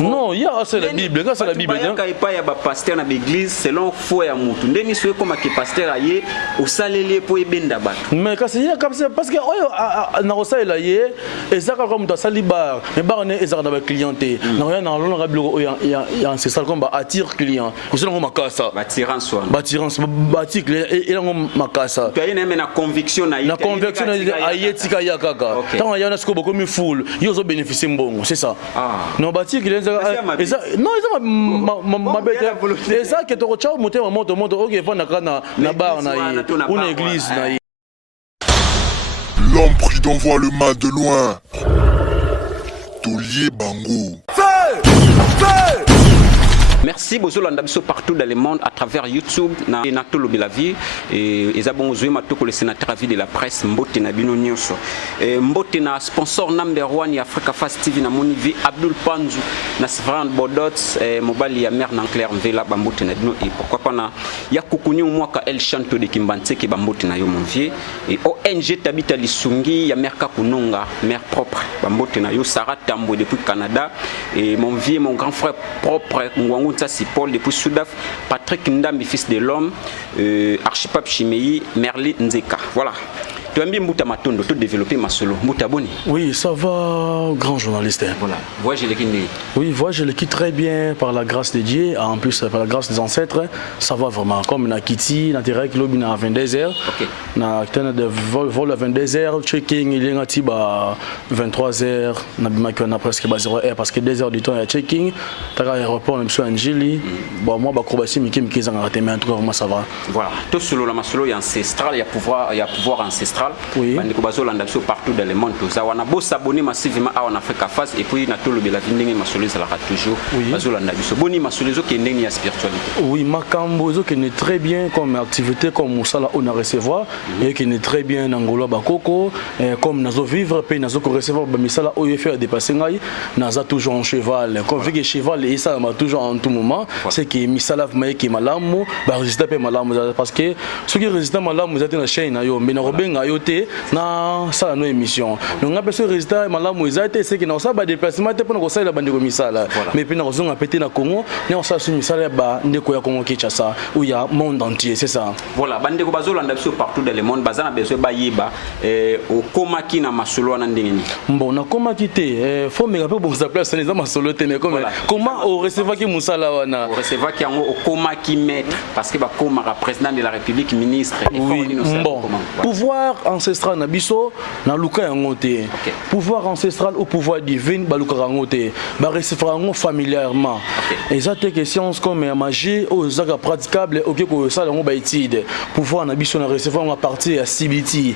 Non, il y a c'est la Bible, c'est la Bible. Il y a pas pasteur dans l'église selon foi ya mutu. Ndeni soye comme que pasteur aye au salele pour ebenda ba. Mais parce que na osala yé ezaka comme ta salibar, mais ba ne ezaka na clienté. Na rien na lona rabilo ya ancestral comme ba attire client. Ko sala ngoma kasa. Batirance wana. Batirance batikle et ngoma makasa. Tu as une conviction na na conviction na ayetika ya kaka. Tant ya na siko beaucoup mi full, yo zo bénéficier mbongo, c'est ça. Non batikle non ezaka ma bête. C'est ça que tu retiens monter moto OK vendre na bar na ou na église na. L'homme prudent voit le mal de loin. Tolier Bango. Merci Bozolanda biso partout dans le monde à travers YouTube na Natolo Belavi et ezabon zoé matoko le sénateur à vie de la presse Mbote na bino nyonso. Mbote na sponsor number 1 ya Africa Fast TV na monivi Abdul Panzu na Sfran Bodots mobile ya mère Nanclair Mvela Bambote na bino et pourquoi pas na ya kukunyu mwaka El Chanto de Kimbanse ke Bambote na yo monvier et ONG Tabita Lisungi ya mère Kakunonga mère propre Bambote na yo Sarah Tambo depuis Canada et mon vieux mon grand frère propre Ngwangu ça c'est Paul depuis Soudaf, Patrick Ndambi fils de l'homme, Archipap Chimei, Merli Nzeka. Voilà. Tu as mis Mouta Matondo, tout développé ma solo. Mouta Boni. Oui, ça va, grand journaliste. Voilà. Voyage le quitte. Oui, voyage le quitte très bien par la grâce de Dieu, en plus par la grâce des ancêtres. Ça va vraiment. Comme na Kiti, na direct lobby na 22h. OK. Na tena de vol à 22h, checking il y a tiba 23h, na bimaki na presque 0h parce que 2h du temps il y a checking. Taka aéroport na biso Angeli. Bon moi ba krobasi miki miki zanga raté mais en tout cas vraiment ça va. Voilà. Tout solo la masolo ya ancestral, il y a pouvoir ancestral. Oui. Partout dans le monde tout ça on a beau s'abonner massivement en Afrique face et puis na tolo bela vindenge masolo ça la toujours bazolanda biso boni masolo zo ke ndenge ya spiritualité. Oui, makambo zo ke ne très bien comme activité comme musala on a recevoir et qui est très bien Angola bakoko comme nazo vivre puis nazo recevoir ba misala o ye faire dépasser ngai naza toujours en cheval comme vu que cheval et ça m'a toujours en tout moment c'est que misala maye ki malamu ba résister pe malamu parce que ceux qui résistent malamu za na chaîne yo mais na robenga na ça nos émissions donc on a besoin résultat malamu ezate c'est que na ça ba déplacement te pour ça la bande ko misala mais puis na kozonga pété na Congo na ça sur misala ba ndeko ya Congo Kinshasa où il y a monde entier c'est ça. Voilà bande ko bazolanda biso partout dans le monde bazana besoin ba yeba au komaki na masolo na ndengeni bon na komaki te faut me rappeler pour ça place les masolo te mais comment on recevoir ki musala wana on recevoir ki yango au komaki maître parce que ba komaka président de la République ministre et bon pouvoir ancestral na biso na luka yango te pouvoir ancestral ou pouvoir divin ba luka yango te ba recevoir yango familièrement et ça te question comme magie aux zaka praticable OK ko ça yango ba étude pouvoir na biso na recevoir à partir à CBT.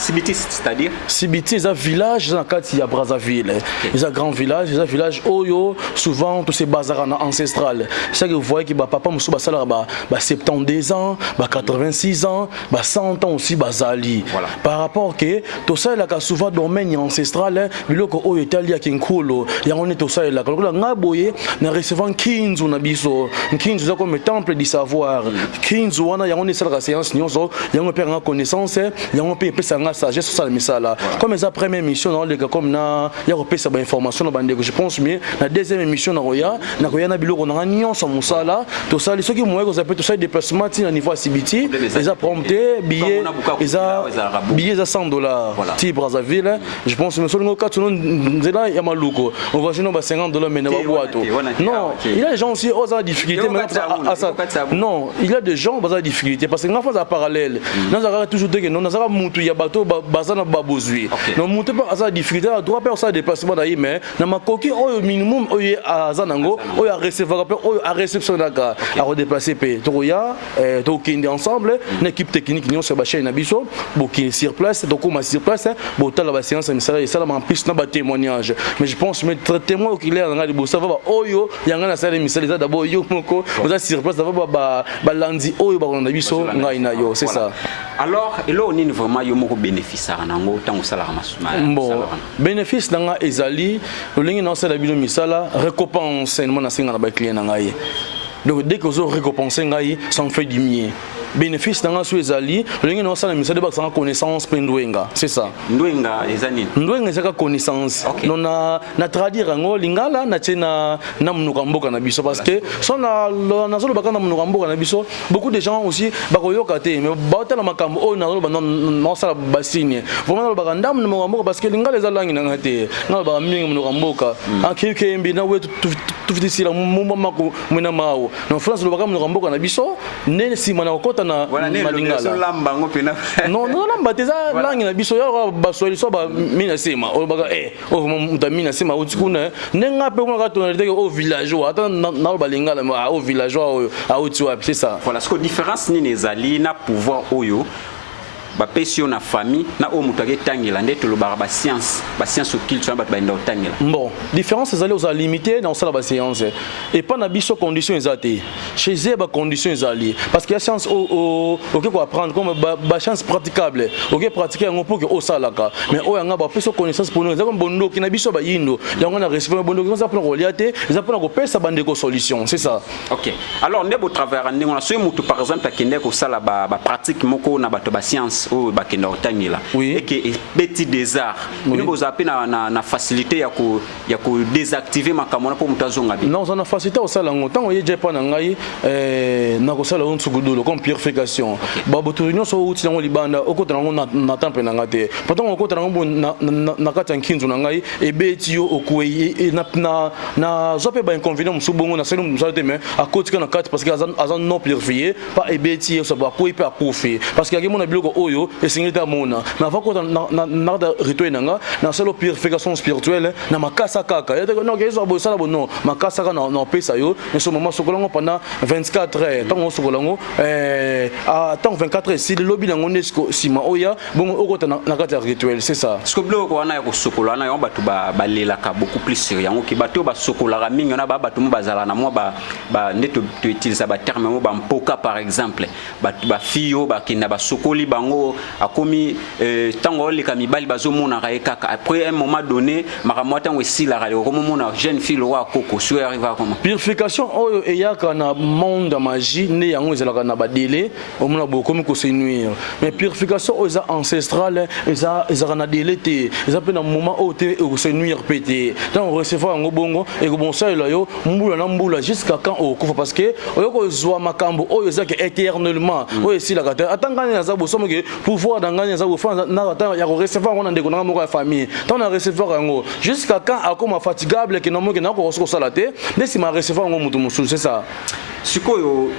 CBT, c'est-à-dire CBT, c'est un village dans le Brazzaville. C'est un grand village, c'est un village où souvent tous ces bazars ancestrales. C'est ça que vous voyez que papa Moussou Bassala a 72 ans, 86 ans, 100 ans aussi bazali. Par rapport que tout ça il a souvent domaine ancestral, mais là où il est allé à Kinkolo, il y a on est tout ça là. Quand on a boyé, on a recevant 15 on a biso, 15 c'est comme temple du savoir. 15 on a y a on est sur la séance nyonso, y a on perd en connaissance, y a on peut ça sagesse sur ça misala comme les première émission dans les gars comme na ya repé ça ba information na bande je pense mais la deuxième émission na roya na biloko na nyon sur musala tout ça les ceux qui moi que ça peut tout ça déplacement à niveau CBT les a prompté billets billets à $100 ti Brazzaville je pense mais sur le cas tout là ya maluko on va chez nous ba $50 mais na ba boîte non il y a des gens aussi aux difficultés mais non il y a des gens aux difficultés parce que na phase parallèle na za toujours que non na za mutu ya bato bazana babozui non monter pas ça difficulté à droit faire ça déplacement d'ailleurs mais na makoki au minimum au azanango au à recevoir au à réception naka à redéplacer pe to ya to kindi ensemble une équipe technique nion sur ba chaîne na biso boki sur place donc on sur place botal la séance misala ça en plus na ba témoignage mais je pense mais témoin qui est dans les bossa va oyo yanga na sala misala d'abord yo moko on a sur place va ba landi oyo ba na biso ngai na yo c'est ça alors et là on est vraiment yo moko bénéfice nango tango sala bon bénéfice nanga ezali lolingi na sala bino misala récompense ennement na singa na ba client nanga ye Donc dès que vous récompensez ngai, ça me fait du mieux. Bénéfice dans les ezali, les gens ont mis des connaissances pendouenga, c'est ça. Ndouenga ezani. Ndouenga c'est la connaissance. Non na traduire ngo lingala na tena na munukamboka na biso parce que son na zolo bakana munukamboka na biso, beaucoup de gens aussi bakoyoka te mais baotala makambo o na zolo na sala basine. Vraiment na bakanda munukamboka parce que lingala ezalangi na ngate. Na ba mingi munukamboka. Akike mbi na we tufitisila mumba mako mwena mao. Na France lo bakana munukamboka na biso, ne simana okota na malingala non lamba teza langi na biso ya baswali so ba mina sema o baga o mutamina sema utikuna nenga pe kwa tonalité au villageois ata na balingala au villageois au tiwa c'est ça. Voilà ce que différence ni nezali na pouvoir oyo ba pesio na famille na o mutage tangela ndeto lo ba science occulte so ba nda tangela. Bon, différence ezali aux limité dans ça la science et pas na biso conditions ezati. Chez eux ba conditions ezali parce que la science OK quoi apprendre comme ba science praticable. OK pratiquer on peut que au salaka mais o yanga ba peso connaissance pour nous comme bondo ki na biso ba yindo. Donc on a recevoir bondo qui ça pour ko liate, ça pour ko pesa bande ko solution, c'est ça. OK. Alors nebo travers ndingo na so mutu par exemple akende ko sala ba pratique moko na bato ba science ou bakenda otangela et que petit des arts nous vous appelez na facilité ya ko désactiver makamona pour mutazonga bi non ça na facilité au sala ngotango ye jepa na ngai na ko sala ontsugudolo comme purification ba boturinyo so uti na libanda okota na temple na ngate pourtant okota na kata nkinzo na ngai e beti yo okuwe na zope ba inconvénient musubongo na selo musalete mais à côté na kata parce que azan non purifié pas e beti so ba ko ipe akufi parce que akimona biloko oyo et singita mona mais avant qu'on na rituel nanga na solo purification spirituelle na makasa kaka et non que ça ça non makasa ka na pesa yo mais ce moment sokolango pendant 24 heures tant on sokolango tant 24 heures si le lobby nango nesco sima oya bon okota na kata rituel c'est ça ce que bloko wana ya kosokola na yo batu ba lela ka beaucoup plus sur yango ki batu ba sokola mingi na ba batu bazala na moi ba neto tu utiliser ba terme mo ba mpoka par exemple batu ba fio ba kinda ba sokoli bango akomi tango le kamibali bazomona kaka après un moment donné makamwa tango esila radio comme mona jeune fille wa koko sur arriva comment purification oyo eyaka na monde magie ne yango ezalaka na ba délai omona bokomi ko se nuire mais purification oza ancestrale eza na délai te eza pe na moment o te ko se nuire pété donc recevoir ngo bongo et ko bon ça yo mbula na mbula jusqu'à quand o kufa parce que oyo ko zwa makambo oyo ezaka éternellement oyo esila kata atangani na za bosomo ke pouvoir d'engagner ça au fond na ya recevoir on ndeko na moko ya famille tant na recevoir ngo jusqu'à quand akoma fatigable que nomo ke na ko sala te ndesi ma recevoir ngo mutu musu c'est ça sikoyo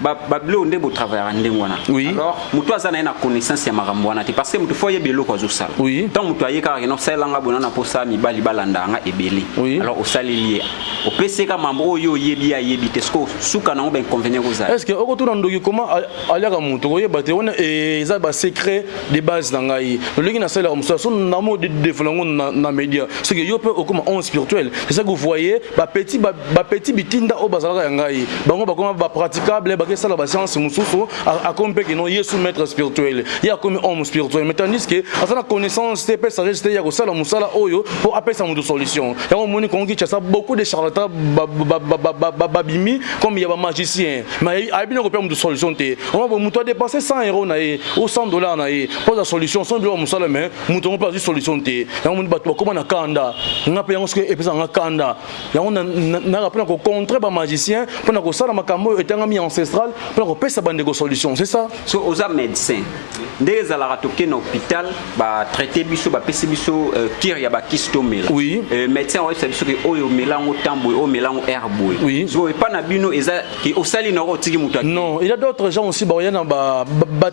ba blo ndebo travailler ndengwana alors mutu azana na connaissance ya makambo wana te parce que mutu foye belo ko zo sala tant mutu ayeka no sala bona na posa mi bali balanda nga ebele alors au salilier au PC ka mambo oyo yebi te sko suka na ben convenir aux est-ce que oko tuna ndoki comment aliaka mutu ko yeba te on eza ba secret de base na ngai le na sala musa son na mode de développement na média c'est que yo peut comme on spirituel c'est ça que vous voyez ba petit bitinda o bazala ya ngai bango bakoma ba praticable ba sala ba science mususu a compé que non yesu maître spirituel il y a comme homme spirituel mais tandis que asana connaissance te pe sagesse te ya ko sala musala oyo pour appeler ça une solution ya on moni kongi ça beaucoup de charlatans babimi comme il y a ba magicien mais a bien ko pe une solution te on va muto dépenser 100 € na ou 100 $ na pour la solution sans de musala mais muto on pas une solution te ya on bato comment na kanda nga pe yango et puis na kanda ya on na rappelé ko contre ba magicien pour na ko sala makambo etangami ancestral pour ko pesa bande ko solution c'est ça so aux médecins des ala ratoke na hôpital ba traiter biso ba pesa biso kir ya ba kistomela oui médecin o biso ke oyo melango tambo o melango herbo oui so e pas na bino eza ki osali na rotiki muta non il y a d'autres gens aussi ba yana ba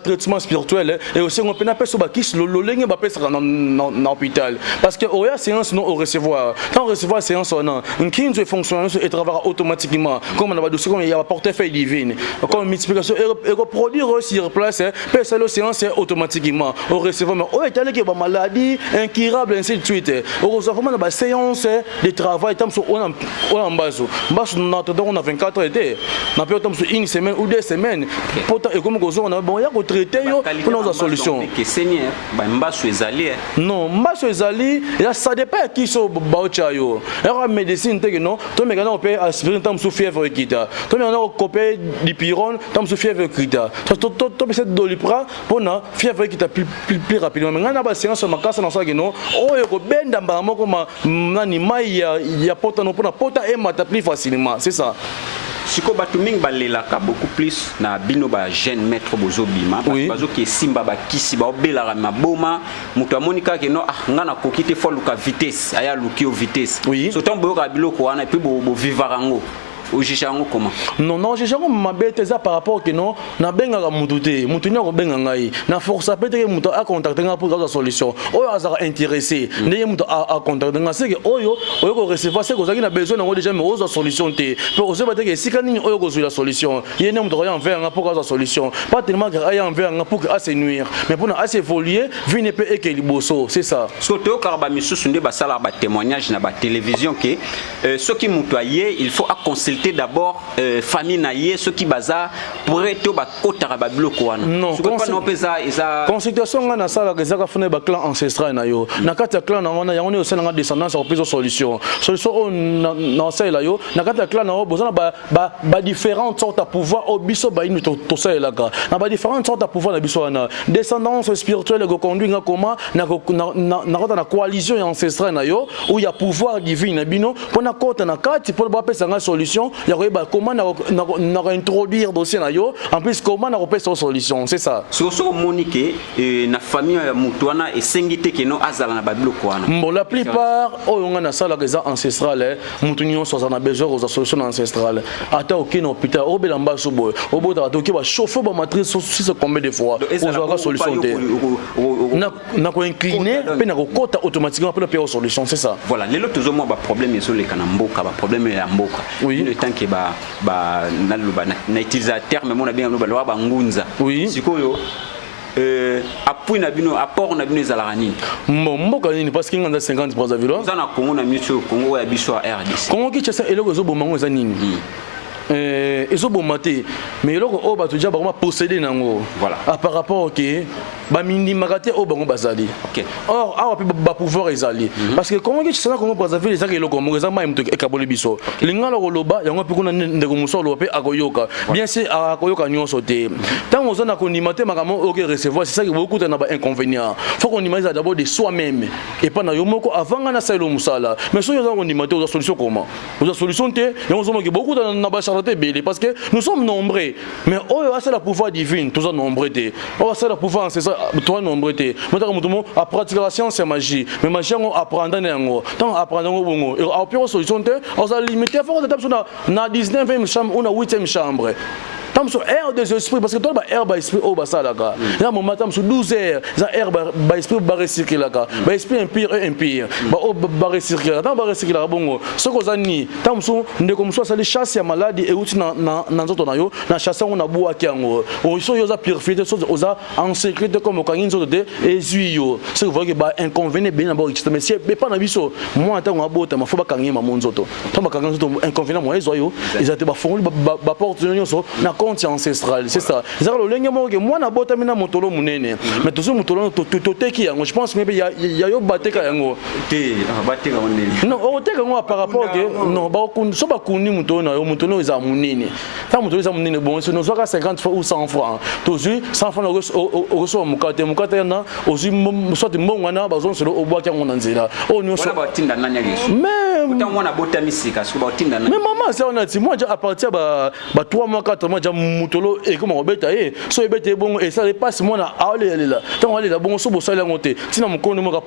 traitement spirituel et aussi on peut na pesa ba kis lo lenge ba pesa na hôpital parce que oya séance non au recevoir quand recevoir séance on nkinzo fonctionne et travaille automatiquement comme on a dossier comme il y a portefeuille divine comme multiplication et reproduire sur place pesa le séance automatiquement au recevoir mais o étalé que ba maladie incurable ainsi de suite au recevoir ba séance de travail tam so on en base on a 24 heures été na peut tam une semaine ou 2 semaines pourtant et comme on a bon il y a traiter yo pour nos solution que seigneur ba mbaso ezali non mbaso ezali ya ça dépend qui so baocha yo era médecine te que non to me gana opé aspirin tam sou fièvre kita to me gana copé dipyrone tam sou fièvre kita to peut doliprane pour na fièvre kita plus rapidement mais ngana ba séance makasa na ça que non oyo ko benda mbala moko nani mai ya pota no pona pota et mata plus facilement c'est ça. Siko batu mingi balelaka beaucoup plus na bino ba jeune maître bozobima bazo ki simba ba kisi ba obela ma boma mutu amonika ke no ngana kokite fo luka vitesse aya lukio vitesse so tombo ka biloko wana et puis bo vivarango au jichango comment non jichango mabete ça par rapport que non na benga ka mututé mutunya ko benga ngai na force peut-être que mutu a contacter nga pour la solution oyo azara intéressé ndeye mutu a contacter nga c'est que oyo ko recevoir c'est que na besoin na déjà mais ozo solution té pour ozo peut-être que si kanini oyo ko la solution yene mutu ya envers nga pour la solution pas tellement que aya envers nga pour que se nuire mais pour na assez évoluer vine pe ekeliboso c'est ça surtout karba misusu nde ba sala ba témoignage na ba télévision que ce qui mutu aye il faut à consulter d'abord famille naie ceux qui baza pourrait to ba kotara ba biloko wana non consultation nga na sala ezaka fune ba clan ancestral na yo na kati ya clan na wana yango ne osala nga descendance au plus solution na sala yo na kati ya clan na bozana ba différentes sortes à pouvoir au biso ba inu to sala ka na ba différentes sortes à pouvoir na biso wana descendance spirituelle go conduire nga comment na coalition ancestrale na yo où il y a pouvoir divin na bino pona kota na kati pour ba pesa nga solution il y a comment na introduire dossier na yo en plus comment na repère solution c'est ça so monique na famille ya mutuana et sengite que no azala na babilo kwana bon la plupart oyonga na sala que ça ancestral mutunyo so na besoin aux solutions ancestrales ata aucun hôpital obela mbaso boy obota to ki ba chauffer ba matrice si c'est combien de fois aux la solution na ko incliner pe na ko kota automatiquement pour la solution c'est ça voilà les autres mo ba problème sur les kanamboka ba problème ya mboka le temps que na utilisateur mais mon bien no ba ba ngunza sikoyo appui na bino apport na bino ezalaka nini mboka nini parce que nganda 50 Brazzaville za na Congo na miso Congo ya biso RDC Congo ki tshasa eloko zo bomango za nini ezobomate mais eloko oyo bato dia bango baposséder nango voilà par rapport ke bamindimaka te oyo bango bazali or awa mpe bapouvoir ezali parce que kongo kisana kongo Brazzaville ezaka eloko moko eza mai moto ekaboli biso lingala koloba yango mpe kuna ndeko mosu aloba mpe akoyoka bien sûr akoyoka nyonso te ntango oza na kondima te makambo oke recevoir c'est ça ke bokuta na bainconvénient faut kondima eza d'abord de soi-même epa na yo moko avanga na salelo mosala mais soki oza kondima te oza solution comment oza solution te yango ozomoki bokuta na parce que nous sommes nombreux mais oh c'est la pouvoir divine tous nombreux oh c'est la pouvoir c'est ça toi nombreux maintenant à pratiquer la science et magie mais magie on apprendre nango tant apprendre bongo et à pire solution on a limité faut que tu na 19e chambre ou na 8e chambre tam so air des esprits parce que toi ba air ba esprit au ba salaka là mon matin sur 12 heures ça air ba esprit ba recirculer là ba esprit impire ba au ba recirculer dans ba recirculer bongo ce que ça ni tam so ndeko mso sali chasse ya maladie et outi na nzoto na yo na chasse on na boa kiango o so yo za purifier so oza en secret comme kangi nzoto de ezuyo c'est vrai que ba inconvénient bien d'abord mais si pas na biso moi tant on bota ma faut ba kangi ma nzoto tant ba kangi nzoto inconvénient moi ezoyo ils étaient ba fond ba porte nyonso na ancestral c'est ça c'est le lenge mo que moi na bota mina motolo munene mais toujours motolo toteki yango je pense mais ya yo bateka yango te bateka oneli non o teka ngo par rapport que non ba kun so ba kuni motolo na yo motolo za munene ta motolo za munene bon c'est nous 50 fois ou 100 francs toujours 100 francs au so mukate na ozi soit mbongo na bazon solo obwa kya ngona nzela o nyo so ba tinda nanya yesu mais uta mwana bota misika so ba tinda nanya mais maman c'est on a dit moi à partir ba 3 mois 4 mois mutolo et comme obeta e so ebete bongo et ça passe moi na ale là tant ale là bongo so bo sala ngote tina mukono mo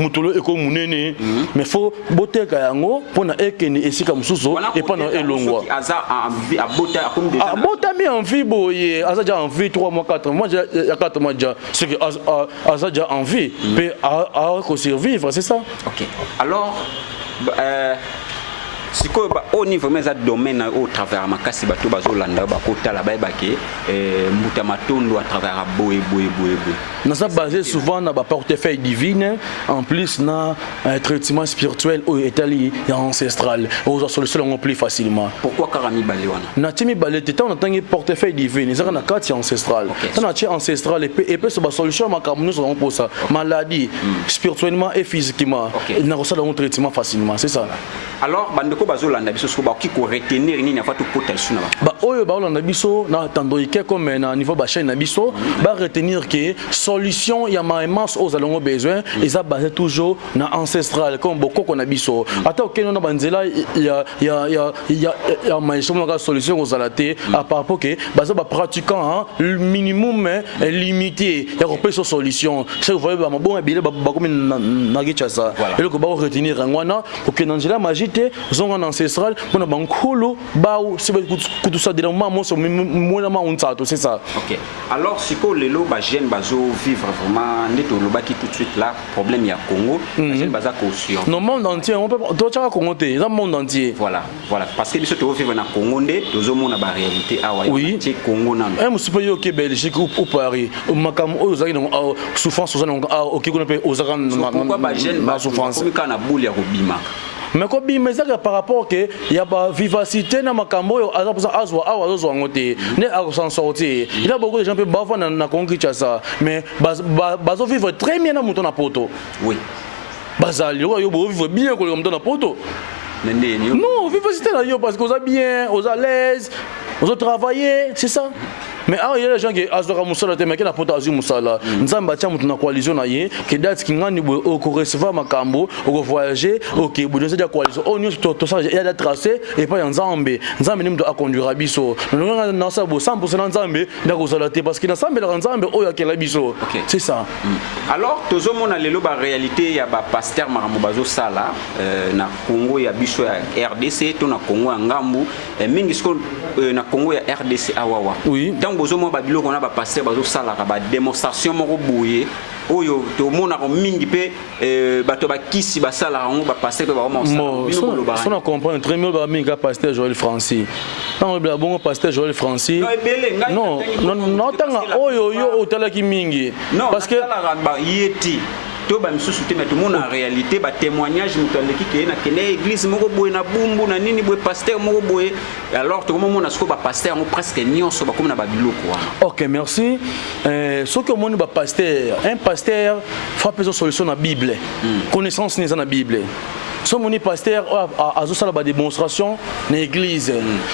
mutolo e ko munene mais faut boteka yango pona ekene esika mususu et pas na elongwa aza envie abota comme déjà abota mi envie boye aza déjà envie 3 mois 4 mois ya 4 mois déjà c'est que aza déjà envie mais à survivre c'est ça. OK alors sikoyo au niveau mais ça domaine au travers makasi bato bazolanda bakotala bayebake mbuta matondo à travers boye. Nous sommes basés souvent dans le portefeuille divin, en plus dans un traitement spirituel ou étalien et ancestral. Aux solutions plus facilement. Pourquoi Karami Balewana? Natimi Balé, tu as un portefeuille divin, il y a un cas ancestral. Tu as un ancestral et puis c'est solution nous serons pour ça. Maladie, spirituellement et physiquement. Il y a un traitement facilement, c'est ça. Alors, bandeko bazolanda biso ko ba ki ko retenir ni na fatu kota suna ba oyo ba olanda biso na tandoike comme na niveau ba chaîne na biso ba retenir que solution ya maimance aux allons besoin et ça basé toujours na ancestral comme beaucoup qu'on a biso ata okeno na banzela ya maisha mo ka solution aux alaté à part pour que baza ba pratiquant le minimum limité ya repère sur solution c'est vous voyez ba bon ebile ba comme na gichasa et le ko ba retenir ngwana pour que nangela magie zonga ancestral pour bankolo bao c'est tout ça de maman so moi on ça c'est ça. OK. Alors si ko lelo ba jeune bazo vivre vraiment neto lobaki tout de suite là problème ya Congo jeune baza conscient. Non monde entier on peut toi Congo té dans monde entier. Voilà parce que biso to vivre na Congo ndé tozo mona ba réalité awa ya Congo nan. Un super yo ke Belgique ou Paris makam o zaki na souffrance aux OK qu'on appelle aux na souffrance kana boule ya robima. Mais comme mais ça par rapport que il y a pas vivacité na makambo yo azwa azwa ngote ne a s'en sortir il y a beaucoup de gens peut bava na conquête ça mais bazo vivre très bien na muto na poto oui bazali yo bo vivre bien ko muto na poto non vivacité là yo parce que vous êtes bien vous êtes à l'aise vous travaillez c'est ça. Mais il y a des gens qui ont musala te mekena poto azu musala nzamba tia mutu na coalition na ye que date ki ngani bo ko recevoir makambo ko voyager OK bo de coalition on to ça il y a des tracés et pas nzambe ni mtu a conduire biso na ça bo 100% nzambe ndako sala te parce que na nzambe la nzambe o ya kela biso c'est ça. Alors tozo mona lelo ba réalité ya ba pasteur marambo bazo sala na Congo ya biso ya RDC to na Congo ya ngambu mingi sko na Congo ya RDC awawa. Oui. Bozomo ba biloko na ba pasteur bazo sala ba démonstration moko boye oyo to mona ko mingi pe bato ba kisi ba sala ngo ba pasteur pe ba mo sala so na comprendre très bien ba minga pasteur Joël Francis non ba bon pasteur Joël Francis non tanga oyo yo otala ki mingi parce que ba yeti to ba misusu te mais tout monde en réalité ba témoignage mutandeki ke na kene église moko boye na bumbu na nini boye pasteur moko boye alors tout le monde na sko ba pasteur mo presque nyonso ba comme na ba biloko. OK merci ce que mon ba pasteur un pasteur fa peso solution na Bible connaissance ni na Bible. So moni pasteur azo sala ba démonstration na église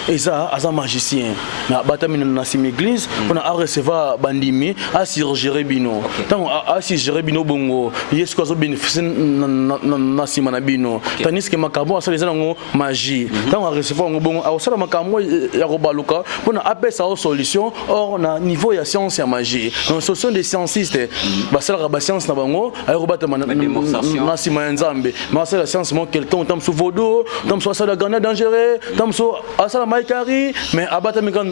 et ça as un magicien na batami na sim église on a recevoir bandimi a surgérer bino tant a surgérer bino bongo yesu ko zo bénéficier na sima na bino tanis que makabo asala za ngo magie tant a recevoir ngo bongo a sala makamo ya ko baluka on a appelé ça solution or na niveau ya science ya magie donc solution des sciencistes ba sala ba science na bango a ko batama na sima nzambe ma sala science quelqu'un tam sous vodo tam so ça la gana dangereux tam so asala maikari mais abata mi kan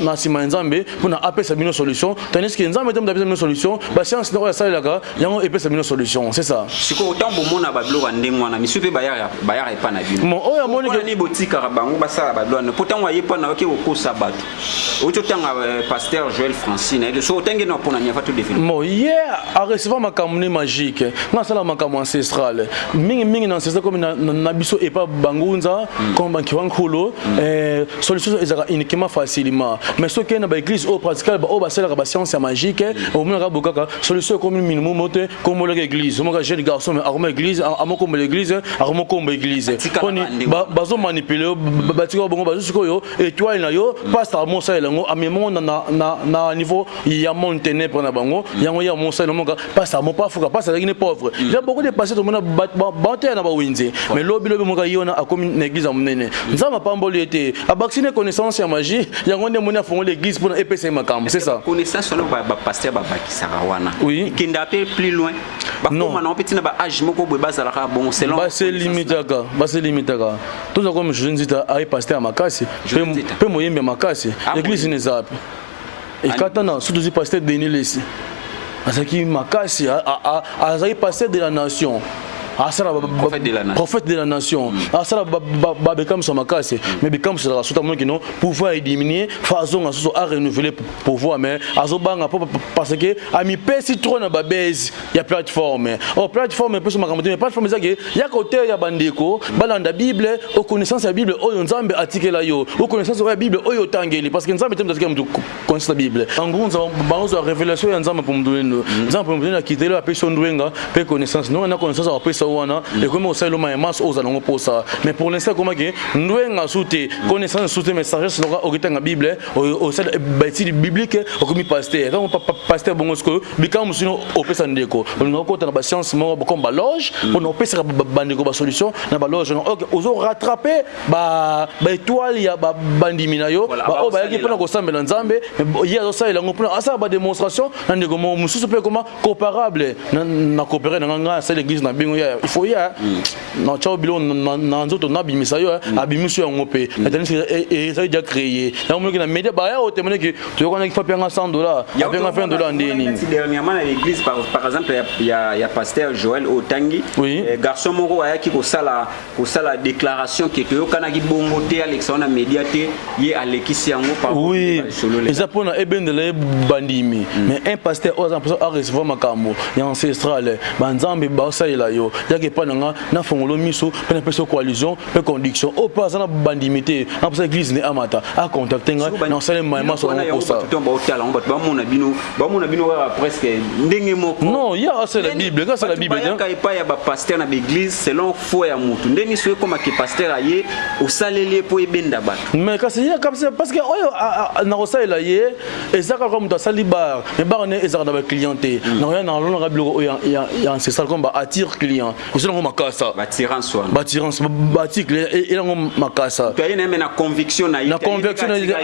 na sima nzambe pour na appeler ça une solution tandis que nzambe tam d'appeler une solution ba science no ça la ga yango epé ça une solution c'est ça siko autant bo mona ba blo ndengwa na misupe ba ya pa na bino mon oya moni que ni botika bango ba sala ba blo pourtant wa yepa na ke ko sabato auto tanga pasteur Joël Francis na de so tenge no pona nya fatu définir mon hier a recevoir ma camoufle magique na sala ma camoufle ancestral mingi na ancestral comme na biso et pas bangunza comme banki wankolo solution ezaka uniquement facilement mais ce qui est na ba église au pratical ba o ba sala ba science magique au mona ka bokaka solution comme minimum mote comme l'église mo ka jeune garçon mais à l'église à mo comme l'église à mo comme église poni bazo manipuler ba tiko bongo bazo sikoyo étoile na yo pasteur mo sala ngo a memo na niveau ya montagne pour na bango yango ya mo sala mo ka pasteur mo pas fuka pasteur qui est pauvre il y a beaucoup de pasteurs mo na bater na ba winze mais lobi mo ka yona a comme l'église amnene nzama pamboli était a vacciner connaissance ya magie yango nde mona fongo l'église pour EPC makam c'est ça connaissance sur ba pasteur ba bakisaka wana oui qui ndape plus loin ba comme na petit na ba âge moko boy bazala ka bon selon ba c'est limitaka tout ça comme je dis à pasteur makasi pe moyembe makasi l'église ne zape et katana surtout du pasteur Denis Lessi azaki makasi azaki pasteur de la nation prophète de la nation. Asala babekam sur ma casse, mais bekam sur la suite qui non pouvoir éliminer façon à renouveler pouvoir mais azobanga parce que ami pesi trop na babese ya plateforme. Oh plateforme peut se makamate plateforme ça que ya côté ya bandeko balanda Bible au connaissance la Bible oyo nzambe atikela yo au connaissance la Bible oyo tangeli parce que nzambe tem ndatika mtu connaissance la Bible. En gros nzambe révélation ya nzambe pour mdoueno. Nzambe pour mdoueno kitelo apeso ndwenga pe connaissance non na connaissance a pesa wana et comme au selo mamas aux alongo pour ça. Mais pour l'instant comment que ndwenga soute connaissance soute message sur la Bible au sel bâti biblique au comme pasteur quand pasteur bongosko bikam sino au pesa ndeko. On a côté na ba science mo comme ba loge on pesa bandeko ba solution na ba loge OK ozo rattraper ba étoile ya ba bandimina yo ba o ba yaki pona ko sambela nzambe ya zo ça il a ngopona asa ba démonstration na ndeko mo mususu pe comment comparable na coopérer na nganga c'est l'église na bingo ya il faut ya na chao bilo na nzoto na bimisa yo abimisu ya ngope na tani et ça déjà créé na mo na média ba ya o témoigner que tu connais qu'il faut payer $100 ya payer $20 ndeni dernièrement à l'église par exemple il y a pasteur Joël Otangi garçon moko ayaki ko sala déclaration que yo kana ki bongo te Alexandre médiaté ye alekisi yango par oui et ça pour na ebendele bandimi mais un pasteur a recevoir makambo ya ancestral banzambe ba salela yo yake pa na fongolo miso pe na peso coalition pe conduction au pas na bandimité na pour église ne amata a contacter na sala maima so pour ça ba mona bino presque ndenge moko non ya c'est la Bible c'est la Bible donc il pas ya ba pasteur na l'église selon foi ya mutu ndeni soe comme que pasteur aye au salele po ebenda bato mais parce que na osalela ye ezaka comme ta salibar mais ba ne ezaka ba clienté na rien na lona rablo ya ancestral comme ba attire client aussi ngo makasa ba tirance wana ba tirance ba tirance et ngo makasa to yene na conviction na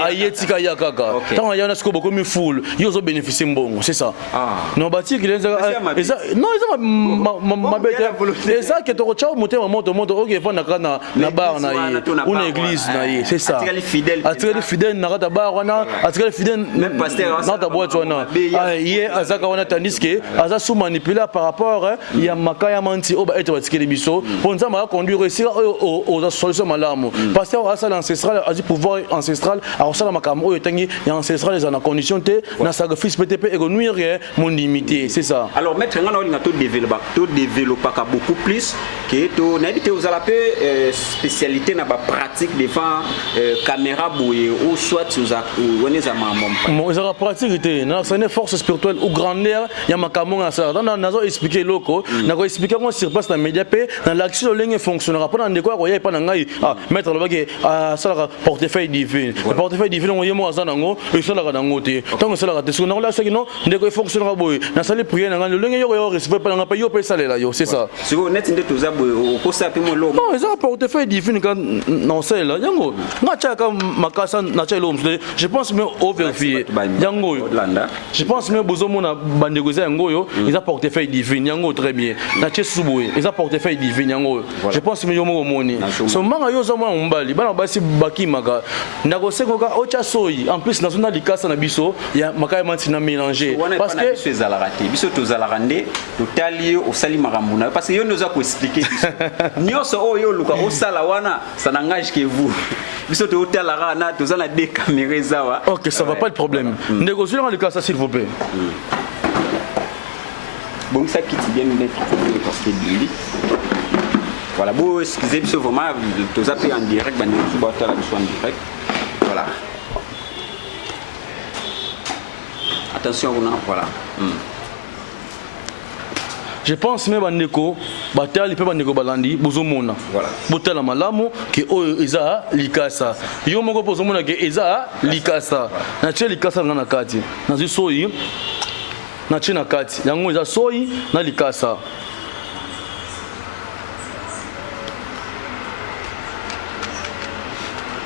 ayetika ya kaka tant ya na siko beaucoup mi full yo zo bénéficier mbongo c'est ça non ba tirance non ça ma bête c'est ça que to chao motema moto OK fana kana na bar na ye une église na ye c'est ça atire fidèle na kata bar wana atire fidèle même pasteur na ta boîte wana ye azaka wana tandis que aza sous manipuler par rapport ya makaya manti oba eto batikeli biso pour nzamba conduire réussir aux solutions malamu pasteur asala ancestral a dit pouvoir ancestral a sala makambo oyo tangi ya ancestral les en condition te na sacrifice PTP et nuire mon limité c'est ça alors maître ngana olinga to développer beaucoup plus que to n'habite aux alapé spécialité na ba pratique devant caméra boué ou soit aux oneza mambo mo ezaka pratique te na c'est une force spirituelle ou grandeur ya makambo na ça dans nazo expliquer loko na ko expliquer comment sur place na média pe dans l'action ligne fonctionnera pas dans de quoi ya pas na ngai mettre le bagage ça portefeuille divin le portefeuille divin on yemo azana ngo et ça la ngo te tant ça la te so na la ça non de ko fonctionnera boy na sali prier na ngai le ligne yo recevoir pas na pa yo pe salela yo c'est ça c'est net ndé toza boy ko sa pe mo lo non ça portefeuille divin quand non c'est là yango na chaka makasa na chelo je pense même au vérifier yango je pense même bozomo na bandeko za yango yo ils a portefeuille divin yango très bien na chesuboy ils a portefeuille divin yango je pense même yo mo moni so manga yo zo mo mbali bana basi bakimaka ndako sekoka ocha soyi en plus na zona likasa na biso ya makaya manti na mélanger parce que biso ezala raté biso tozala rande totali au sali makamuna parce que yo nous a ko expliquer biso nyoso oyo luka o sala wana ça n'engage que vous biso to tala rana tozala des caméras zawa OK ça va pas de problème ndeko sur le cas s'il vous plaît bon ça qui bien mettre parce que Billy voilà bon excusez biso vraiment toza pe en direct ba ndeko ba tala biso en direct voilà attention voilà je pense même bandeko batali pe bandeko balandi bozomona voilà botala malamu ke oyo eza likasa yo moko bozomona ke eza likasa na che likasa ngana kati na zisoyi na che na kati yango eza soyi na likasa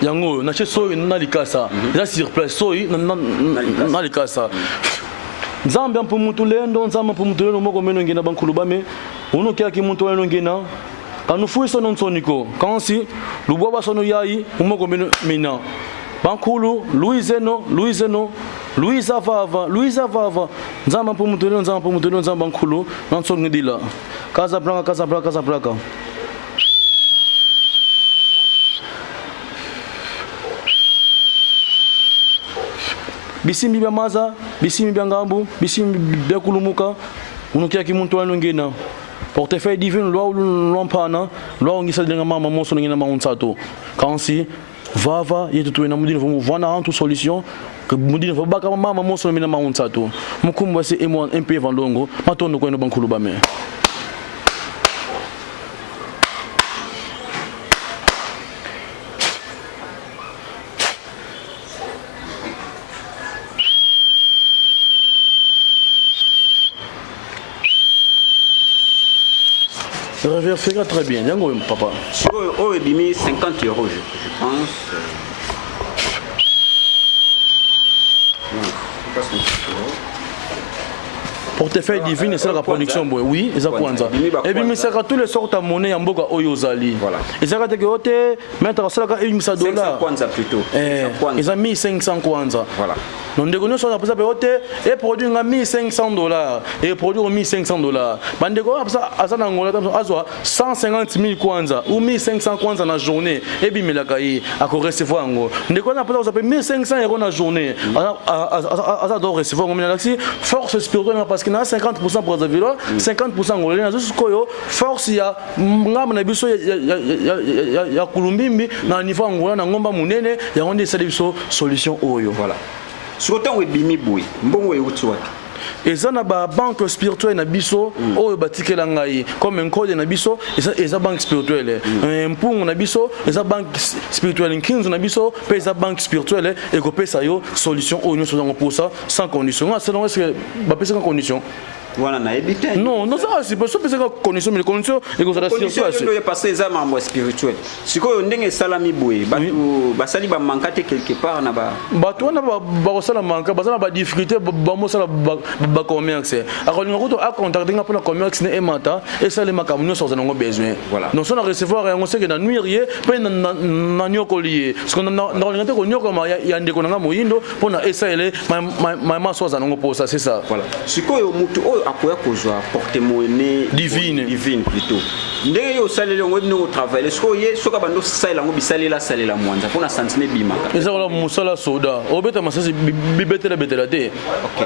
yango na che soyi na likasa eza sur place soyi na likasa nzambe mpo mutu lendo nzambe mpo mutu lendo moko meno ngena bankulu bame uno kia ki mutu lendo ngena kanu fu sono nsoniko kansi lubwa basono yayi umoko meno mina bankulu luizeno Louisa Vava, Nzamba Pomutelo, Nzamba Nkulu, Nansong Dila, Casablanca. Bisimi Biamaza, Bisimi Biangambu, Bisimi Biakulumuka, Unukia Kimuntu Alungina. Portefeuille divin, loi Lampana, loi on gisal dengan mama monso dengan mama unsato. Kansi Vava yetu na mudini fomu vana antu solution que mudini fo baka mama monso dengan mama unsato. Mukumba se emo MP Vandongo, matondo ko no bankulu ba me. Je reverserai très bien, papa. Oh, il mis 50 €, je pense. Portefeuille divine, c'est la production, oui, et ça kwanza. Et puis, mais c'est tous les sortes de monnaie en boka oyozali. Voilà. Et ça que tu maintenant ça ka $500. 500 kwanza plutôt. Ils ont mis 500 kwanza. Voilà. Donc des connaissances après ça et produit $1,500 et produit $1,500. Bande ko ça na ngola azwa 150 000 kwanza ou 1,500 kwanza na journée et puis melaka yi ako recevoir ngo. Ndeko na après ça paye $1,500 na journée. Ça doit recevoir ngo melaka force spirituelle parce que na 50% Brazzaville, 50% ngolé na zo koyo force ya ngama na biso ya kulumbimbi na niveau ngola na ngomba munene ya onde ça biso solution oyo. Voilà. Sur autant we bimi boy, mbongo euti wapi? Eza na ba banque spirituelle na biso oyo batikela ngai comme un code na biso eza banque spirituelle mpungu na biso eza banque spirituelle kinzo na biso pe eza banque spirituelle et ko pesa yo solution oyo nyonso zango pour ça sans condition selon est-ce que ba pesa condition. Voilà, na ebite. Non, ça c'est pas ça pesa condition mais condition et ko ça sur place. Condition passer za mambo spirituel. Siko ndenge salami boye batu basali ba mankate quelque part na ba batu na ba sala manka basala ba difficulté ba mo sala ba commerce. Alors nous a contacté pour la commerce ne emata et ça les makamno nous sommes en besoin. Voilà. Donc on a recevoir et on sait que na nuirier pe na nyoko lié. Parce qu'on a orienté ko nyoko ya ndeko na moyindo pour na esa ele ma soza ngo pour ça c'est ça. Voilà. Siko yo mutu akoya kozwa porte-monnaie divine plutôt ndenge yo salele ngo bino travailler soka bando salela ngo bisalela salela mwanza pona santime bimaka eza wala musala soda obeta masasi betela te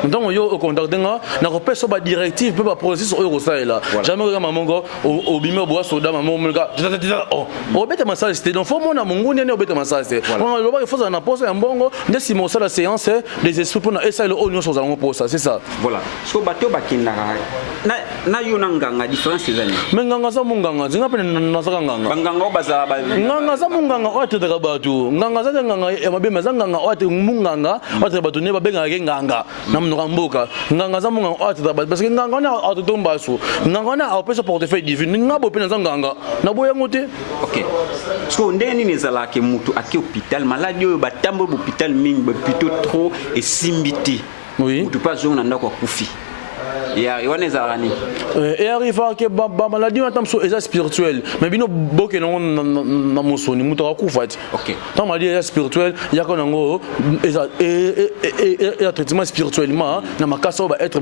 donc yo au contact nga na ko pesa ba directive pe ba processus oyo ko salela jamais ka mamongo obime bo soda mamongo obeta masasi te donc faut mona mungu nene obeta masasi on lo ba faut na posa ya mbongo ndesi mo sala séance des esprits pona esa le onyo so za ngo posa c'est ça. Voilà so bato bakinda na yo nganga différence ezani mais nganga za munganga zinga pe na saka nganga nganga obaza ba nganga za munganga ote daga batu nganga za nganga ya mabema za nganga ote munganga ote batu ne babenga ke nganga na mnoka mboka nganga za munganga ote daga parce que nganga na ote tomba so nganga na opesa portefeuille divine ngabo pe na za nganga na boya ngote. OK so ndeni nezala ke mutu ake hôpital malade yo batambo hôpital mingi ba plutôt trop et simbiti oui mutu pas zo na ndako kufi. Et arrive à que la maladie est spirituelle. Mais bino boke non na mosoni muto akufati. OK. Tant maladie est spirituelle, il y a qu'on ngo et traitement spirituellement na makasa va être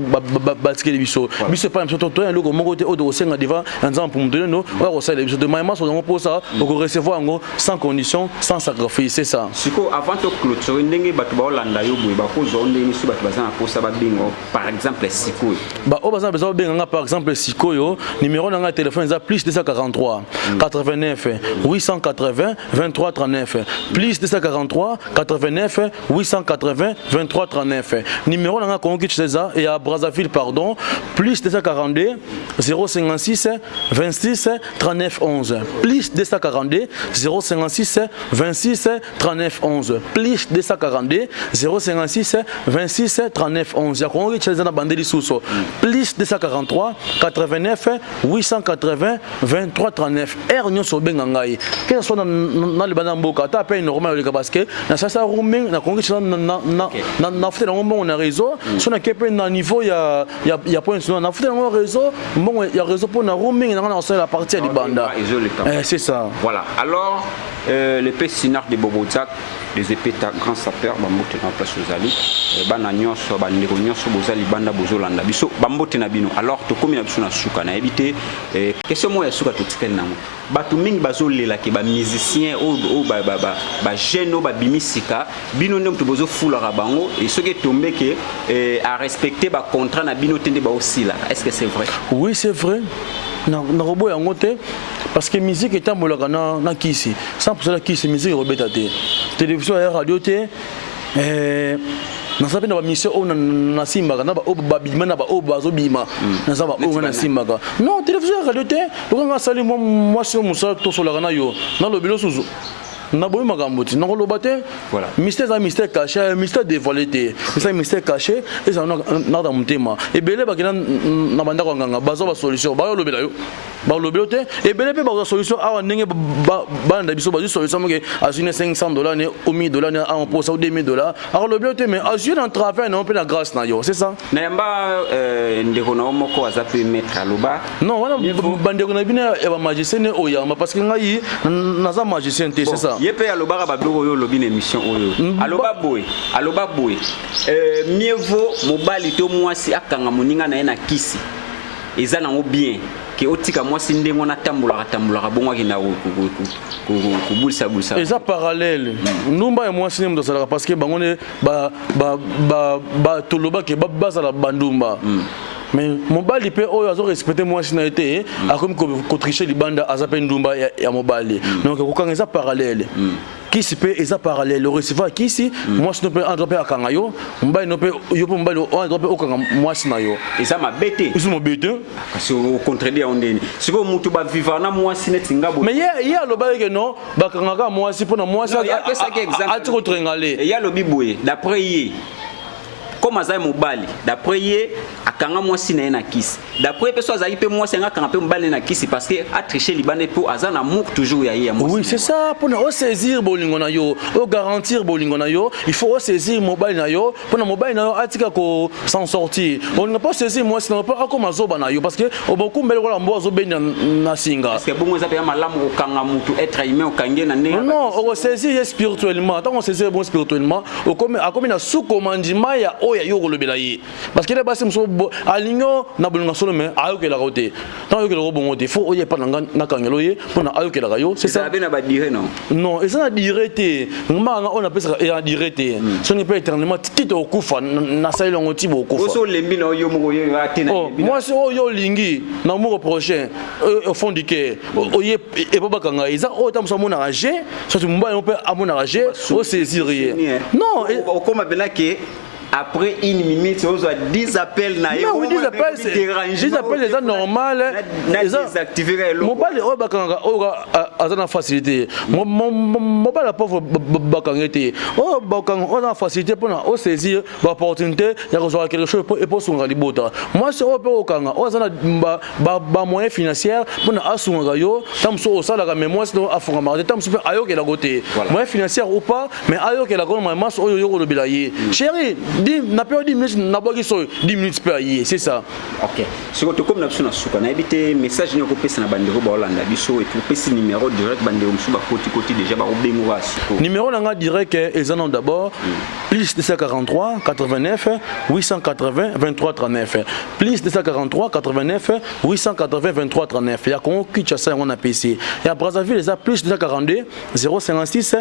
basque les biso. Biso pas même toi un logo mon côté au senga devant en disant pour me donner no on ça les biso de maïma so pour ça pour recevoir ngo sans condition, sans sacrifice, c'est ça. Siko avant de clôturer ndenge batu ba Hollanda yo boy ba ko zo ndenge su batu bazana pour ça ba bingo par exemple siko. Bah, au besoin par exemple Sikoyo, numéro de téléphone est plus 243 89 880 23 39 plus 243 89 880 23 39 numéro de Congo Kinshasa et à Brazzaville pardon plus 242 056 26 39 11 plus 242 056 26 39 11 plus 242 056 26 39 11 ya Congo Kinshasa na bandeli suso plus 243 89 880 23 39 R nyonso benga ngai que ce soit dans le banda mboka ta pe normal le parce que na ça roaming na congrès na fait on a réseau sur na kepe na niveau ya point na fait na réseau bon il y a réseau pour na roaming na ça la partie du banda c'est ça. Voilà. Alors le Sinar de Bobozak les épées grand sapeur bambote na place ozali bana nyonso bandeko nyonso bozali banda bozolanda biso bambote na bino. Alors tokomi na biso na suka na ebité question mo ya suka totikeli nango batu mingi bazolela ke ba musicien o ba jeune o ba bimisika bino ndem to bozo fulaka bango et ce qui est tombé que à respecter ba contrat na bino tende ba osila. Est-ce que c'est vrai? Oui, c'est vrai. Na robo yango te parce que musique est ambolaka na kisi 100% la kisi musique robeta te télévision et radio te na sape na ba mission on na simbaka na ba obabima na ba obazobima na za ba on na simbaka non télévision et radio te donc nga sali moi sur musa to solaka na yo na lobilo suzu na boy magamboti na koloba te voilà mystère caché mystère dévoilé te c'est mystère caché et ça na dans mutema et belé ba kina na banda ko nganga bazo ba solution ba lobela yo ba lobelo te et belé pe ba solution awa ndenge ba nda biso ba solution mo ke asune $500 ne ou $1000 ne en posa ou $2000 alors lobelo te mais asune en travers na on peut la grâce na yo c'est ça na yamba ndeko na moko azape mettre aloba non wana bandeko na bina e ba magicien ne oyama parce que ngai na za magicien te c'est ça yepe aloba ba blo yo lobi na émission oyo aloba boy mieux vaut mobali to mwasi akanga moninga na na kisi eza nango bien ke otika mwasi ndengo na tambula bongo ki na kubulisa eza parallèle numba ya mwasi ne mdosala parce que bango ne ba toloba ke bazala bandumba mais mobali pe oyo azo respecter mwasi na été akomi ko tricher libanda azape ndumba ya mobali donc kokanga eza parallèle kisi pe eza parallèle le recevoir kisi mwasi no pe andrope akanga yo mobali no pe yo po mobali o andrope okanga mwasi na yo eza mabete eza mobete kasi au contredire ondeni siko mutu ba vivre na mwasi neti ngabo mais ya lo ba ke no bakanga ka mwasi pona mwasi a tiko trengale ya lo biboye d'après ye comme azai mobali d'après ye akanga mwasi na na kisi d'après pe so azali pe mwasi nga kanga pe mobali na kisi parce que a tricher libane pour azana amour toujours ya ye oui c'est ça pour ne saisir bolingo na yo o garantir bolingo na yo il faut saisir mobali na yo pour na mobali na yo atika ko s'en sortir on ne peut pas saisir mwasi na pas comme azoba na yo parce que o beaucoup mbele ko la mbozo benya na singa parce que bongo za pe malamu okanga mutu être humain okange na ne non on saisir spirituellement tant on saisir bon spirituellement o comme a comme na sous commandement ya oya yo kolobela ye parce que les basse mso aligno na bolinga solo mais ayo ke la côté tant yo ke le bongo te faut oye pas na kangelo ye pona ayo ke la yo c'est ça na ba dire non et ça na dire te ngama on appelle ça et dire te ce n'est pas éternellement tito okufa na sa longo tibo okufa so lembi na yo mo yo atena moi c'est yo lingi na mo prochain au fond du cœur oye et pas bakanga isa o tamso mo na rager so tu mba on peut amona rager au saisir non au comme bela ke après une minute, on a 10 appels. Non, 10 appels, c'est 10 appels, c'est normal. Désactiver le mobile, on a facilité. Mobile, la pauvre bakangete. On a facilité pour saisir l'opportunité. Il y a quelque chose pour son galibota. Moi, c'est au Kanga. On a moyen financier pour assurer yo. Tam so salaire, mais moi, c'est à fond marché. Tam super ayo que la côté. Moyen financier ou pas, mais ayo que la grande maman, oyo yo le bilaye. Chérie. Na période 10 minutes na boki so 10 minutes per hier c'est ça OK siko to comme na biso na suka na ebité message ni ko pesa na bandeko ba Hollanda biso et pour pesa numéro direct bandeko musu ba koti déjà ba obengo wa siko numéro na nga direct ezana d'abord plus 243 89 880 23 39 plus 243 89 880 23 39 ya Congo Kinshasa on a PC et à Brazzaville les a plus 242 056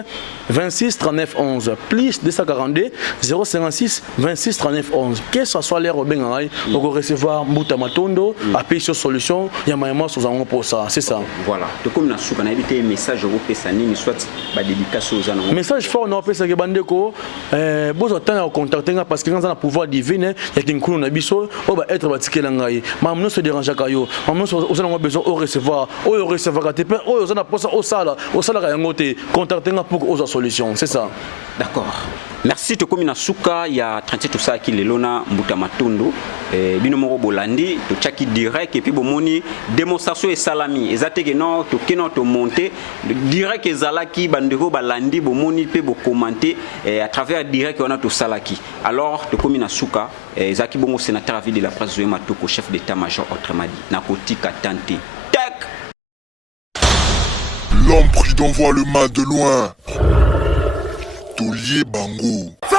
26 39 11 plus 242 056 26 39 11 que ce soit l'air au Bengaï on va recevoir Mbuta Matondo appui sur solution il y a moyen sur un pour ça c'est ça voilà donc comme na souka na éviter message au pesa nini soit ba dédicace aux gens message fort na pesa ke bandeko bozo tana contacter parce que quand on a pouvoir divin il y a kinkulu na biso o ba être batikela ngai mamno se dérange kayo mamno on a besoin au recevoir te pe o on a posa au sala ka yangote contacter pour aux solution c'est ça d'accord merci to comme na souka ya ba traité tout ça qui lelona mbuta matundu bino moko bolandi to chaki direct et puis bomoni démonstration et salami ezate que non to keno to monter direct ezalaki bandeko balandi bomoni pe bo commenter à travers direct on a to salaki alors to komina suka ezaki bongo sénateur à ville de la presse Zoé Matoko chef d'état-major autrement dit na kotika tante tek L'homme prudent voit le mal de loin. Tolier Bango. Feu!